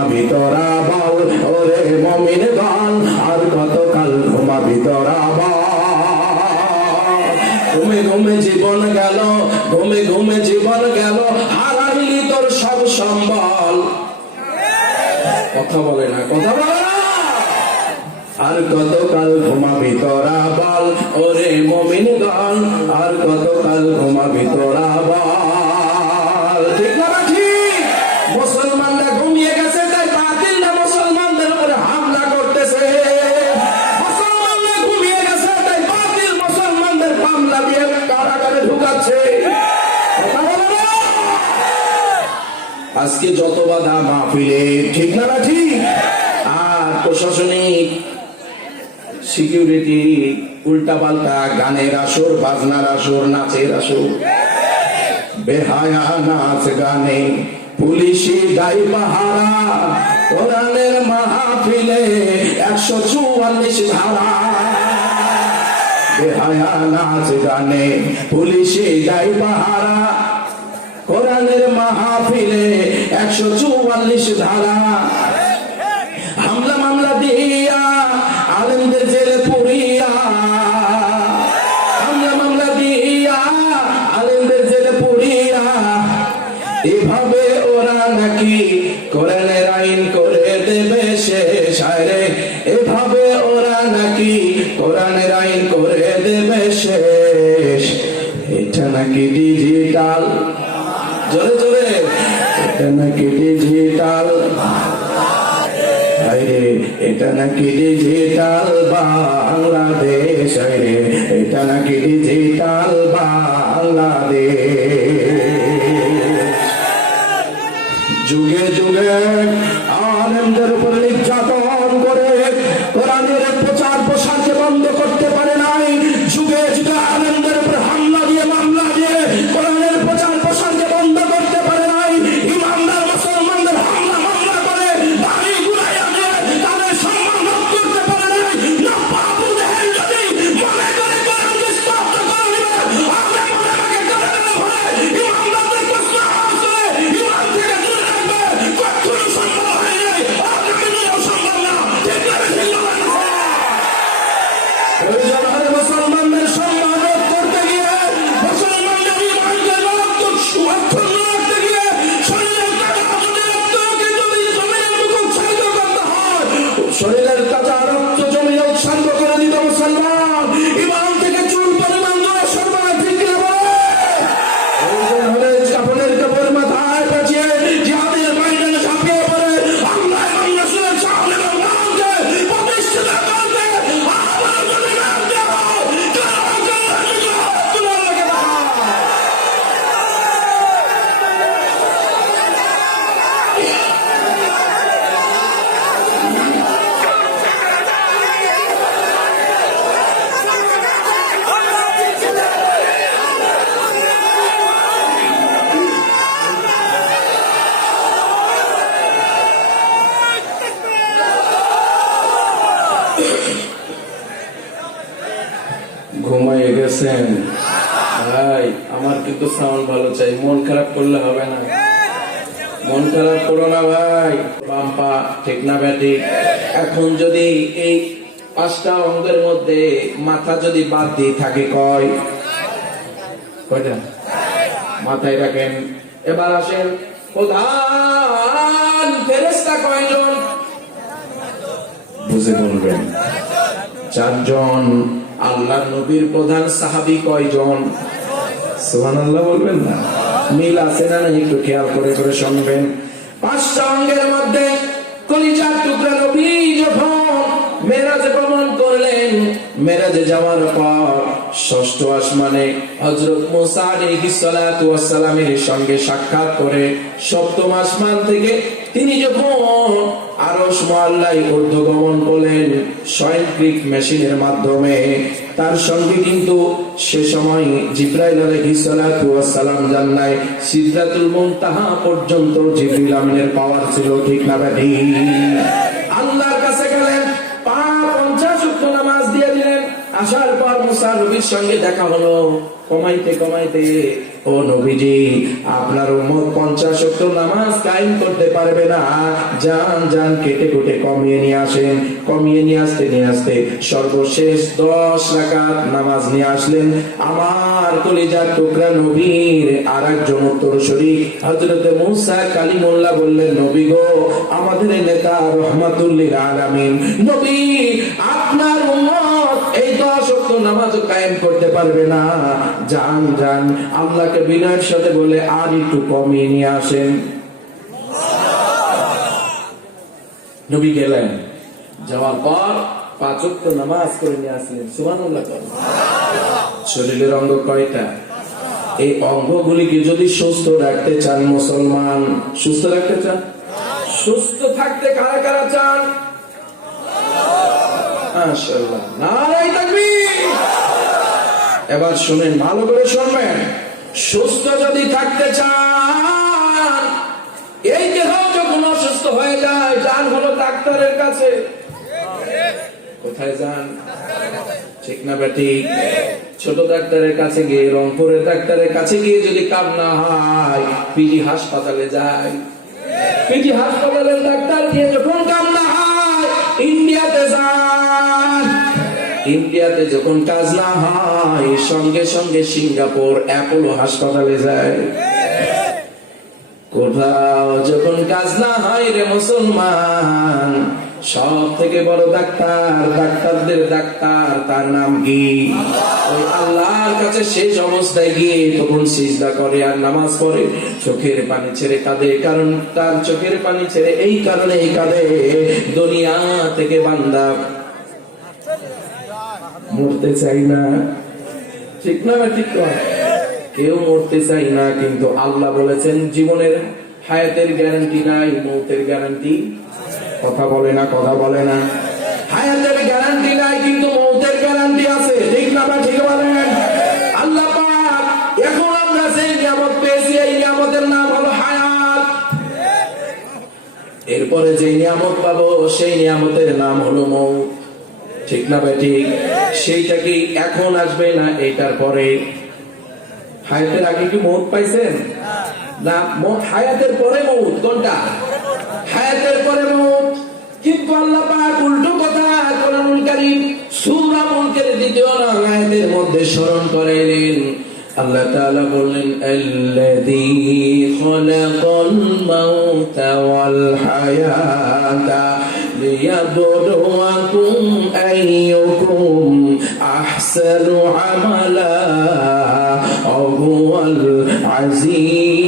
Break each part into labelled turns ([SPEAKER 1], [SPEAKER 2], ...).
[SPEAKER 1] ঘুমাবি ওরে মমিন গান, আর কতকাল ঘুমাবি ঘুমে ঘুমে জীবন গেল, ঘুমে ঘুমে জীবন গেল তোর সব সম্বল। কথা বলে না, কথা বলে আর কতকাল ঘুমাবি তোরা ওরে মমিন গণ আর কতকাল ঘুমাবি আজকে যত বাধা মাহফিলে ঠিক না বা ঠিক আর প্রশাসনিক সিকিউরিটি উল্টা পাল্টা গানের আসর, বাজনার আসর, নাচের আসর। বেহায়া নাচ গানে পুলিশি দাই পাহারা, কোরআনের মাহফিলে একশো চুয়াল্লিশ ধারা। বেহায়া নাচ গানে পুলিশি দাই পাহারা একশো চুয়াল্লিশ ধারা। হামলা মামলা দিয়া আলেমদের জেলে আইন করে দেবে শেষ হায়রে। এভাবে ওরা নাকি কোরআনের আইন করে দেবে শেষ। এটা নাকি ডিজিটাল জোরে জোরে। এটা নাকি ডিজিটাল এটা নাকি ডিজিটাল বাংলাদেশ? আরে, এটা নাকি ডিজিটাল বাংলাদেশ? যুগে যুগে আনন্দের উপর নির্যাতন করে প্রচার প্রসারকে বন্ধ করতে পারে নাই, যুগে যুগে আনন্দের Ceará! গেছেন ভাই, আমার কিন্তু সাউন্ড ভালো চাই, মন খারাপ করলে হবে না। মন খারাপ করো না, ভাই। বাম্পা ঠিক না ব্যাটি এখন যদি এই পাঁচটা অঙ্কের মধ্যে মাথা যদি বাদ দিয়ে থাকে, কয়? মাথায় রাখেন। এবার আসেন, প্রধান ফেরেস্তা কয়জন? বুঝে বলবেন, চারজন। আল্লাহ নবীর প্রধান সাহাবি কয়জন? সোহান আল্লাহ বলবেন না। মিল আছে না নাকি একটু খেয়াল করে করে শুনবেন। পাঁচটা অঙ্গের মধ্যে কলিজার টুকরা নবী যখন মেরাজ গমন করলেন। মেরাজে যাওয়ার পর ষষ্ঠ আসমানে হজরত মুসা সঙ্গে সাক্ষাৎ করে সপ্তম আসমান থেকে তিনি যখন আরশ মহল্লায় ঊর্ধ্বগমন করলেন স্বয়ংক্রিক মেশিনের মাধ্যমে, তার সঙ্গে কিন্তু সে সময় জিব্রাইল আলাইহিস সালাতু ওয়াস সালাম জান্নায় সিদরাতুল মুনতাহা পর্যন্ত জিবরিল আমিনের পাওয়ার ছিল ঠিক না ব্যাধি আসার পর মুসা নবীর সঙ্গে দেখা হলো। কমাইতে কমাইতে, ও নবীজি, আপনার উম্মত পঞ্চাশ ওয়াক্ত নামাজ কায়েম করতে পারবে না। যান যান, কেটে কুটে কমিয়ে নিয়ে আসেন। কমিয়ে নিয়ে আসতে নিয়ে আসতে সর্বশেষ দশ রাকাত নামাজ নিয়ে আসলেন। আমার কলিজার টুকরা নবীর আর একজন উত্তর শরীফ হজরতে মুসা কালিমুল্লাহ বললেন, নবী গো, আমাদের নেতা রহমাতুল্লিল আলামিন, নবী, আপনার দশ ওয়াক্ত নামাজ কায়েম করতে পারবে না। যান যান, আল্লাহকে বিনয়ের সাথে বলে আর একটু কমিয়ে নিয়ে আসেন। নবী গেলেন। যাওয়ার পর পাঁচ ওয়াক্ত নামাজ করে নিয়ে আসলেন। শরীরের অঙ্গ কয়টা? এই অঙ্গগুলিকে যদি সুস্থ রাখতে চান মুসলমান, সুস্থ রাখতে চান? সুস্থ থাকতে কারা কারা চান? তাকবীর। এবার শুনেন, ভালো করে শুনবেন। সুস্থ যদি থাকতে চান, এই দেহ যখন অসুস্থ হয়ে যায় যান হলো ডাক্তারের কাছে। কোথায় যান? ঠিক না বেটি ছোট ডাক্তারের কাছে গিয়ে, রংপুরের ডাক্তারের কাছে গিয়ে যদি কাম না হয়, পিজি হাসপাতালে যায়। পিজি হাসপাতালের ডাক্তার গিয়ে যখন ইন্ডিয়াতে যখন কাজ না হয়, সঙ্গে সঙ্গে সিঙ্গাপুর অ্যাপোলো হাসপাতালে যায়। কোথাও যখন কাজ না হয় রে মুসলমান, সব থেকে বড় ডাক্তার, ডাক্তারদের ডাক্তার, তার নাম কি? ওই আল্লাহর কাছে শেষ অবস্থায় গিয়ে তখন সিজদা করে আর নামাজ পড়ে। চোখের পানি ছেড়ে কাঁদে, কারণ তার চোখের পানি ছেড়ে এই কারণে কাঁদে। দুনিয়া থেকে বান্দা মরতে চাই না। ঠিক না ঠিক নয় কেউ মরতে চাই না, কিন্তু আল্লাহ বলেছেন জীবনের হায়াতের গ্যারান্টি নাই, মৌতের গ্যারান্টি কথা বলে না, কথা বলে না। হায়াতের গ্যারান্টি নাই, কিন্তু মৌতের গ্যারান্টি আছে। ঠিক না বা ঠিক বলেন। আল্লাহ এখন আমরা সেই নিয়ামত পেয়েছি, এই নিয়ামতের নাম হলো হায়াত। এরপরে যে নিয়ামত পাবো, সেই নিয়ামতের নাম হলো মৌত। ঠিক না ভাই ঠিক? সেইটা কি এখন আসবে না এটার পরে? হায়াতের আগে কি মৌত পাইছেন? না হায়াতের পরে মৌত, কোনটা? হায়াতের পরে মৌত। কিন্তু আল্লাহ পাক উল্টো কথা কোরআনুল কারীম সূরা মুলকের দ্বিতীয় নং আয়াতের মধ্যে স্মরণ করেন আল্লাহ তাআলা বললেন, আল্লাযী খালাকাল মাউতা ওয়াল হায়াতা লিয়াবলুয়াকুম نبلوكم أيكم أحسن عملا وهو العزيز.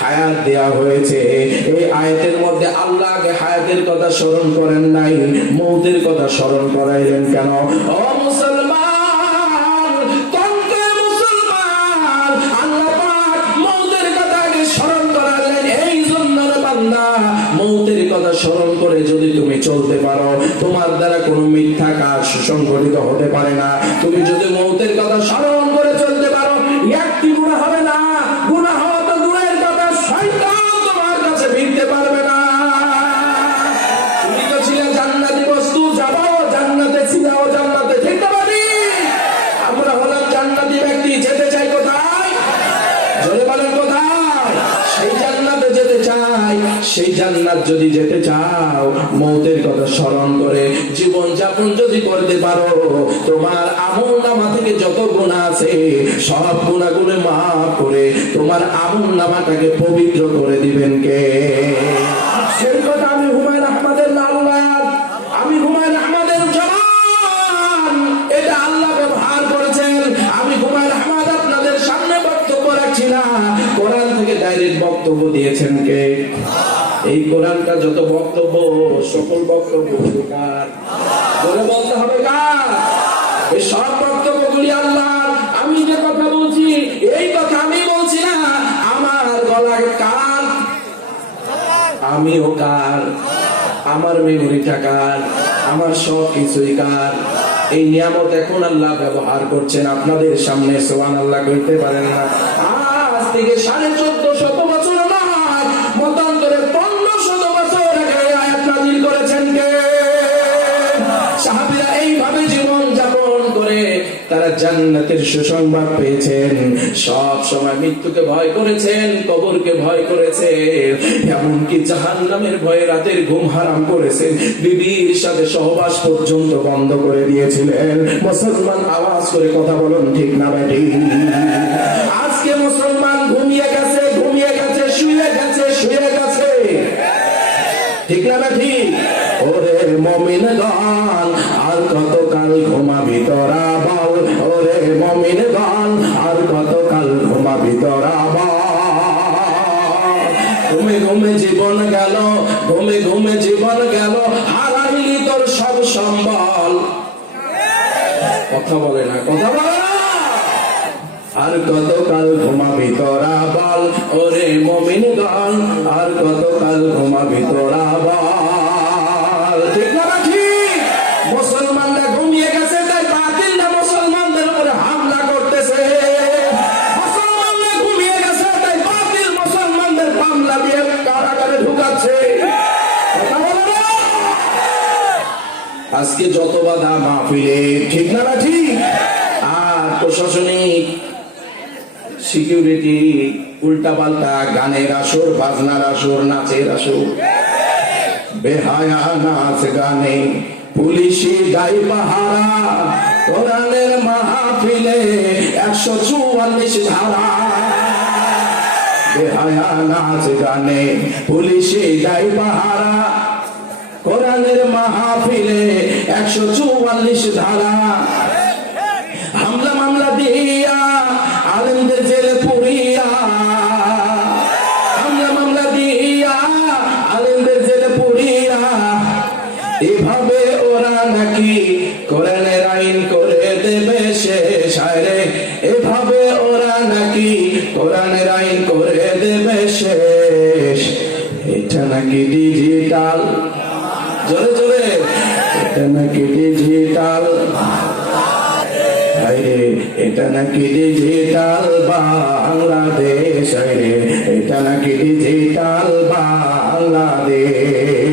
[SPEAKER 1] হায়াত দেওয়া হয়েছে। এই আয়াতের মধ্যে হায়াতের কথা স্মরণ করেন নাই, মৌতের কথা স্মরণ করাইলেন কেন? ও মুসলমান স্মরণ করে যদি তুমি চলতে পারো, তোমার দ্বারা কোনো মিথ্যা কাজ সুসংগঠিত হতে পারে না। তুমি যদি মৌতের কথা স্মরণ করে চলতে পারো, একটি গুণা হবে না। জান্নাত যদি যেতে চাও, মৌতের কথা স্মরণ করে জীবন যাপন যদি করতে পারো, তোমার আমল নামা থেকে যত গুণা আছে, সব গুণাগুলো মাফ করে তোমার আমল নামাটাকে পবিত্র করে দিবেন কে? বক্তব্য দিয়েছেন কে? এই কোরআনটা যত বক্তব্য, সকল বক্তব্য কার? বলে বলতে হবে কার? এই সব বক্তব্যগুলি আল্লাহ আমি যে কথা বলছি, এই কথা আমি বলছি না, আমার গলায় কার? আমিও কার? আমার মেমোরিটা কার? আমার সব কিছুই কার? এই নিয়ামত এখন আল্লাহ ব্যবহার করছেন আপনাদের সামনে সোয়ান আল্লাহ করতে পারেন না। আজ থেকে সাড়ে চোদ্দ জান্নাতের সুসংবাদ পেয়েছেন। সব সময় মৃত্যুকে ভয় করেছেন, কবরকে ভয় করেছেন। এমনকি জাহান্নামের ভয়ে রাতের ঘুম হারাম করেছেন বিবির সাথে সহবাস পর্যন্ত বন্ধ করে দিয়েছিলেন। মুসলমান আওয়াজ করে কথা বলুন ঠিক না বেটি আজকে মুসলমান ঘুমিয়ে গেছে ঘুমিয়ে গেছে, শুয়ে গেছে শুয়ে গেছে। ঠিক না ঠিক। ওরে মমিন গান কথা বলে না কথা বলে। না আর কতকাল ঘুমাবি তোরা বাল, ওরে মমিন গল আর কতকাল ঘুমাবি তোরা আজকে যত বাধা মাহফিলে, ঠিক না না ঠিক? আর প্রশাসনিক সিকিউরিটি উল্টা পাল্টা গানের আসর, বাজনার আসর, নাচের আসর। বেহায়া নাচ গানে পুলিশি পাহারা, কোরআনের মাহফিলে একশো চুয়াল্লিশ ধারা। বেহায়া নাচ গানে পুলিশি গাই পাহারা, কোরআনের মাহফিলে একশো চুয়াল্লিশ ধারা। হামলা মামলা দিয়া আলেমদের জেলে পুরিয়া শেষ হায়রে এভাবে ওরা নাকি কোরআনের আইন করে দেবে শেষ এটা নাকি ডিজিটাল? জোরে জোরে। নাকি ডিজিটাল এটা নাকি ডিজিটাল বাংলাদেশ? এটা নাকি ডিজিটাল বাংলাদেশ?